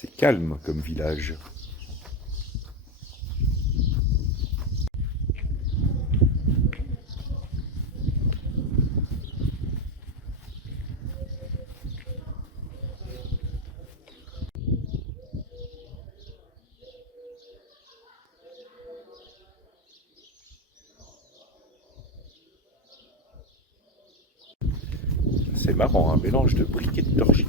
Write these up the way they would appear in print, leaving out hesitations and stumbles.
C'est calme comme village. C'est marrant, un mélange de briques et de torchis.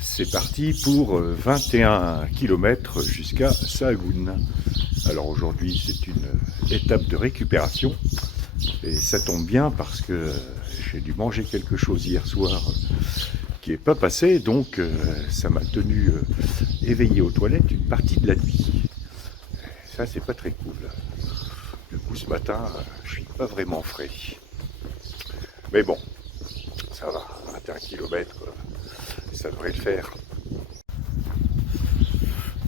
C'est parti pour 21 km jusqu'à Sahagún. Alors aujourd'hui c'est une étape de récupération et ça tombe bien parce que j'ai dû manger quelque chose hier soir qui n'est pas passé, donc ça m'a tenu éveillé aux toilettes une partie de la nuit. Ça c'est pas très cool. Du coup ce matin je suis pas vraiment frais. Mais bon, ça va, 21 km, ça devrait le faire.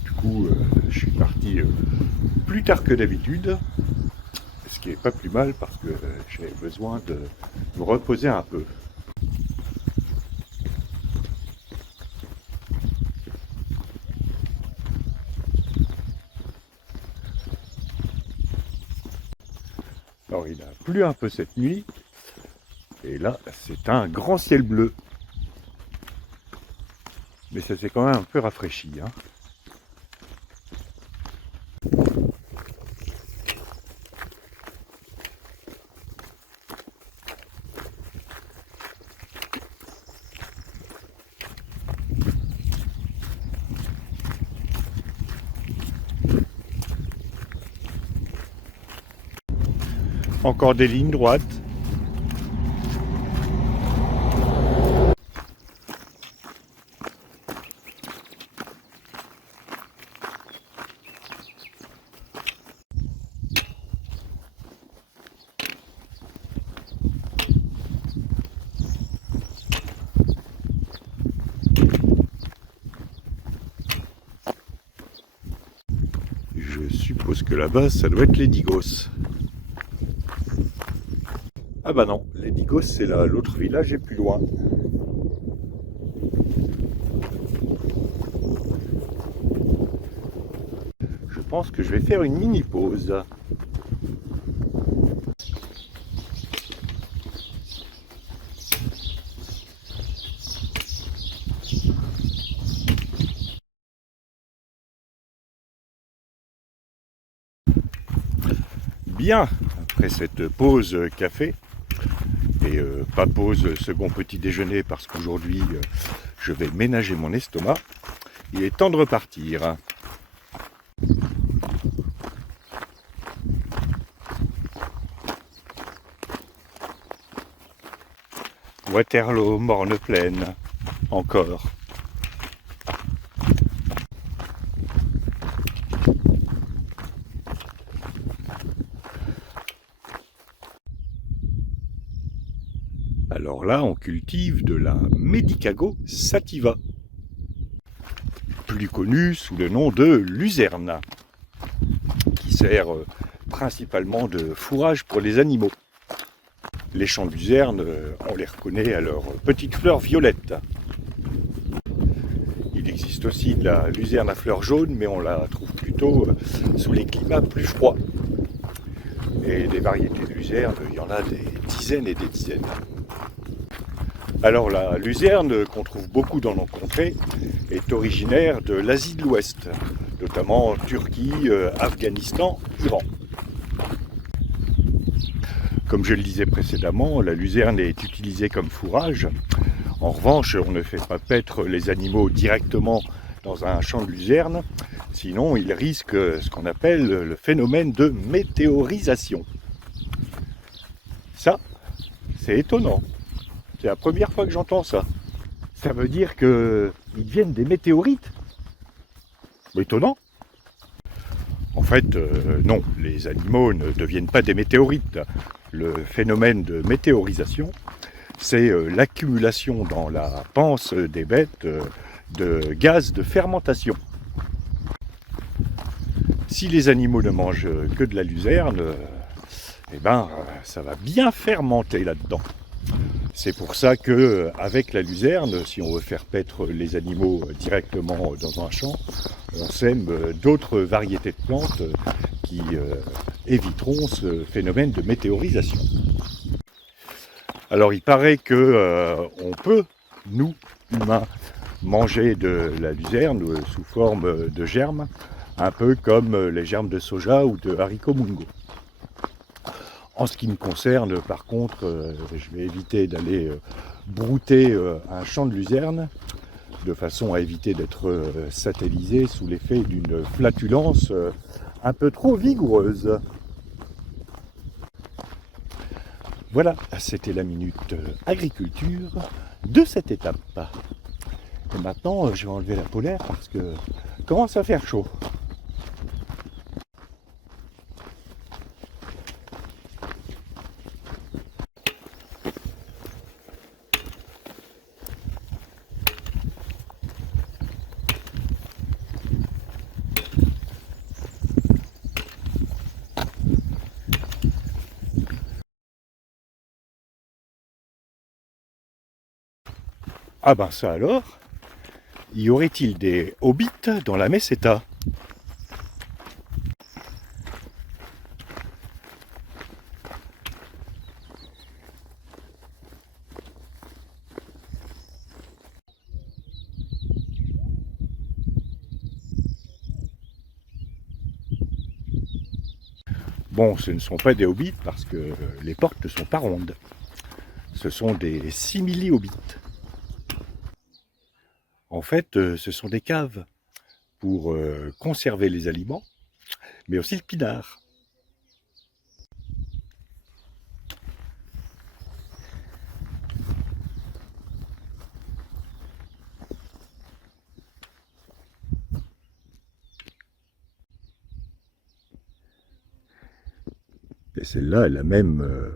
Du coup, je suis parti plus tard que d'habitude, ce qui n'est pas plus mal parce que j'avais besoin de me reposer un peu. Alors il a plu un peu cette nuit, et là c'est un grand ciel bleu. Mais ça s'est quand même un peu rafraîchi, hein. Encore des lignes droites. Je suppose que là-bas, ça doit être les Digos. Ah bah non, les Digos, c'est là, l'autre village est plus loin. Je pense que je vais faire une mini pause. Bien, après cette pause café, et pas pause second petit déjeuner parce qu'aujourd'hui je vais ménager mon estomac, il est temps de repartir. Waterloo, Morne-Plaine, encore. Alors là, on cultive de la Medicago sativa, plus connue sous le nom de luzerne, qui sert principalement de fourrage pour les animaux. Les champs de luzerne, on les reconnaît à leurs petites fleurs violettes. Il existe aussi de la luzerne à fleurs jaunes, mais on la trouve plutôt sous les climats plus froids. Et des variétés de luzerne, il y en a des dizaines et des dizaines. Alors la luzerne, qu'on trouve beaucoup dans nos contrées, est originaire de l'Asie de l'Ouest, notamment Turquie, Afghanistan, Iran. Comme je le disais précédemment, la luzerne est utilisée comme fourrage. En revanche, on ne fait pas paître les animaux directement dans un champ de luzerne, sinon ils risquent ce qu'on appelle le phénomène de météorisation. Ça, c'est étonnant. C'est la première fois que j'entends ça. Ça veut dire qu'ils viennent des météorites. Étonnant. En fait, non, les animaux ne deviennent pas des météorites. Le phénomène de météorisation, c'est l'accumulation dans la panse des bêtes de gaz de fermentation. Si les animaux ne mangent que de la luzerne, eh ben, ça va bien fermenter là-dedans. C'est pour ça que, avec la luzerne, si on veut faire paître les animaux directement dans un champ, on sème d'autres variétés de plantes qui éviteront ce phénomène de météorisation. Alors il paraît que on peut, nous, humains, manger de la luzerne sous forme de germes, un peu comme les germes de soja ou de haricots mungo. En ce qui me concerne, par contre, je vais éviter d'aller brouter un champ de luzerne, de façon à éviter d'être satellisé sous l'effet d'une flatulence un peu trop vigoureuse. Voilà, c'était la minute agriculture de cette étape. Et maintenant, je vais enlever la polaire parce que commence à faire chaud. Ah ben ça alors, y aurait-il des hobbits dans la Meseta? Bon, ce ne sont pas des hobbits parce que les portes ne sont pas rondes. Ce sont des simili-hobbits. En fait, ce sont des caves pour conserver les aliments, mais aussi le pinard. Et celle-là, elle a même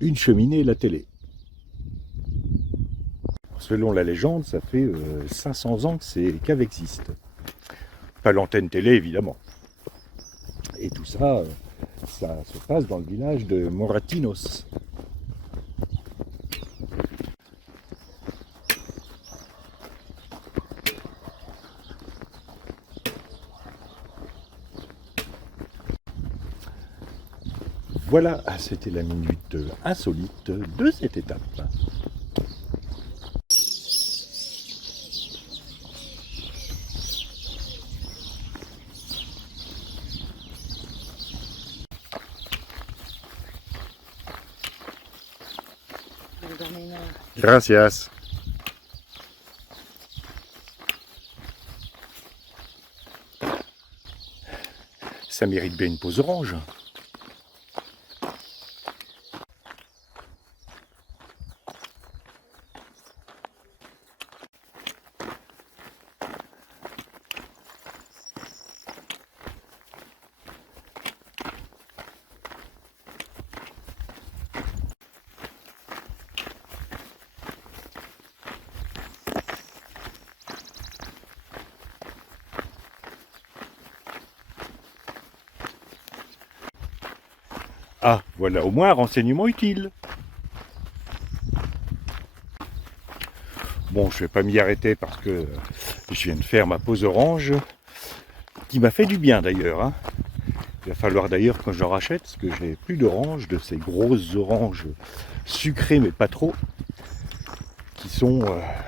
une cheminée et la télé. Selon la légende, ça fait 500 ans que ces caves existent. Pas l'antenne télé, évidemment. Et tout ça, ça se passe dans le village de Moratinos. Voilà, c'était la minute insolite de cette étape. Gracias. Ça mérite bien une pause orange. Ah, voilà au moins un renseignement utile. Bon, je ne vais pas m'y arrêter parce que je viens de faire ma pause orange, qui m'a fait du bien d'ailleurs, hein. Il va falloir d'ailleurs que j'en rachète, parce que j'ai plus d'oranges, de ces grosses oranges sucrées mais pas trop, qui sont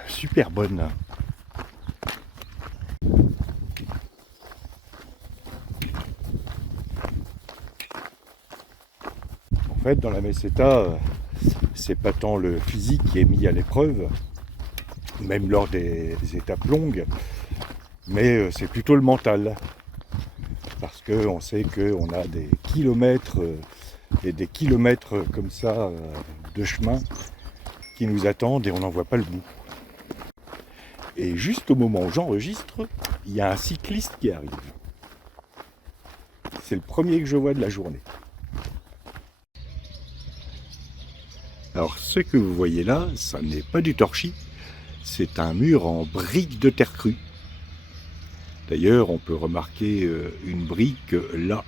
super bonnes. En fait, dans la meseta, c'est pas tant le physique qui est mis à l'épreuve, même lors des étapes longues, mais c'est plutôt le mental. Parce qu'on sait qu'on a des kilomètres et des kilomètres comme ça de chemin qui nous attendent et on n'en voit pas le bout. Et juste au moment où j'enregistre, il y a un cycliste qui arrive. C'est le premier que je vois de la journée. Alors ce que vous voyez là, ça n'est pas du torchis, c'est un mur en briques de terre crue. D'ailleurs, on peut remarquer une brique là.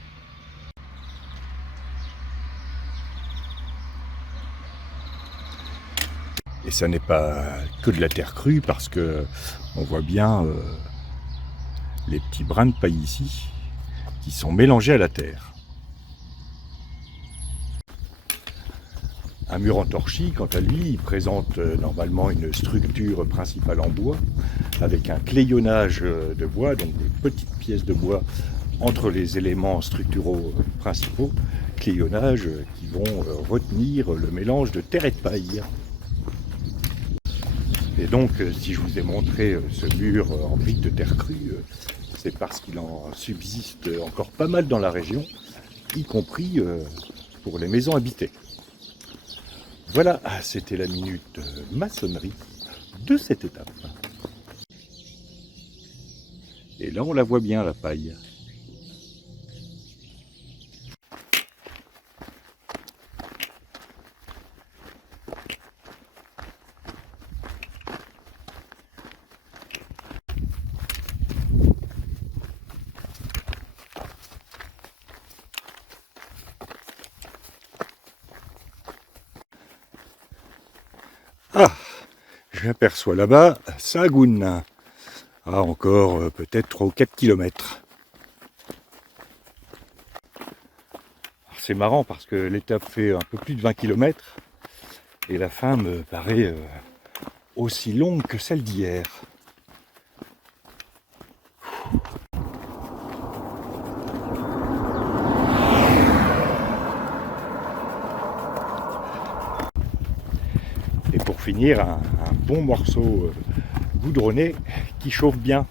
Et ça n'est pas que de la terre crue parce que on voit bien les petits brins de paille ici qui sont mélangés à la terre. Un mur en torchis, quant à lui, il présente normalement une structure principale en bois avec un clayonnage de bois, donc des petites pièces de bois entre les éléments structuraux principaux, clayonnage qui vont retenir le mélange de terre et de paille. Et donc, si je vous ai montré ce mur en briques de terre crue, c'est parce qu'il en subsiste encore pas mal dans la région, y compris pour les maisons habitées. Voilà, c'était la minute maçonnerie de cette étape. Et là, on la voit bien, la paille. Ah, j'aperçois là-bas Sahagoun. Ah, encore peut-être 3 ou 4 kilomètres. C'est marrant parce que l'étape fait un peu plus de 20 km et la fin me paraît aussi longue que celle d'hier. Et pour finir, un bon morceau goudronné qui chauffe bien.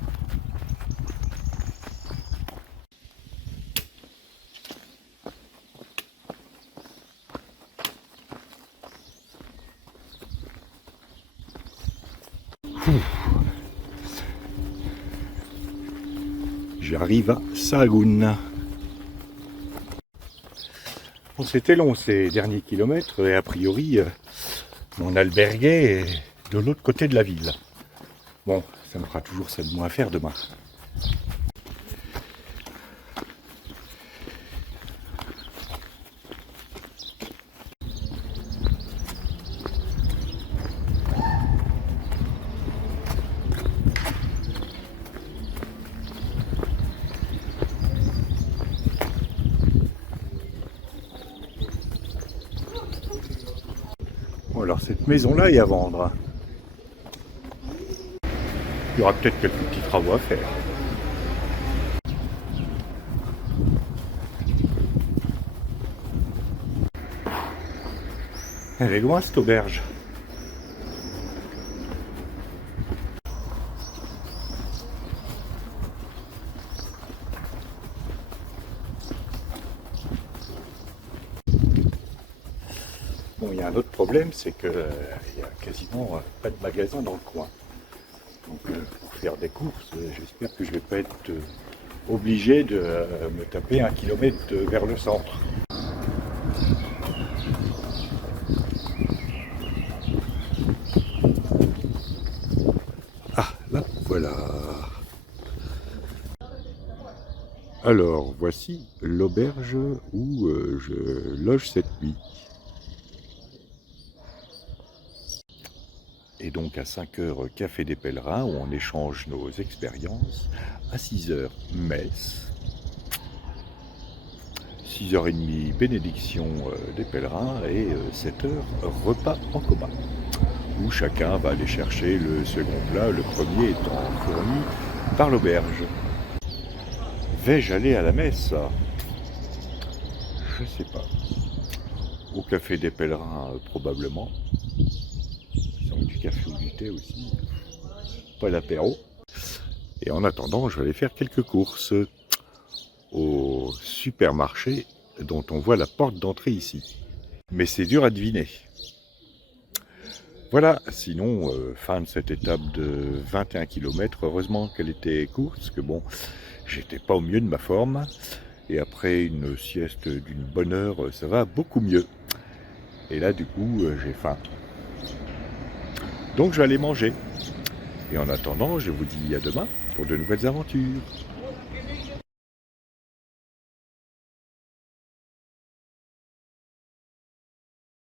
J'arrive à Sahagoun. Bon, c'était long ces derniers kilomètres et a priori mon albergue est de l'autre côté de la ville. Bon, ça me fera toujours ça de moins à faire demain. Bon, alors cette maison-là est à vendre. Il y aura peut-être quelques petits travaux à faire. Elle est loin cette auberge. Bon, il y a un autre problème, c'est qu'il n'y a quasiment pas de magasin dans le coin. Donc pour faire des courses, j'espère que je ne vais pas être obligé de me taper 1 kilomètre vers le centre. Ah, là, voilà. Alors, voici l'auberge où je loge cette nuit. Et donc à 5 heures, Café des Pèlerins, où on échange nos expériences. À 6 heures, messe. 6h30, bénédiction des pèlerins. Et 7 heures, repas en commun, où chacun va aller chercher le second plat, le premier étant fourni par l'auberge. Vais-je aller à la messe? Je sais pas. Au Café des Pèlerins, probablement. Ils ont du café ou du thé aussi. Pas l'apéro. Et en attendant, je vais aller faire quelques courses au supermarché dont on voit la porte d'entrée ici. Mais c'est dur à deviner. Voilà, sinon, fin de cette étape de 21 km. Heureusement qu'elle était courte, parce que bon, j'étais pas au mieux de ma forme. Et après une sieste d'une bonne heure, ça va beaucoup mieux. Et là, du coup, j'ai faim. Donc, je vais aller manger. Et en attendant, je vous dis à demain pour de nouvelles aventures.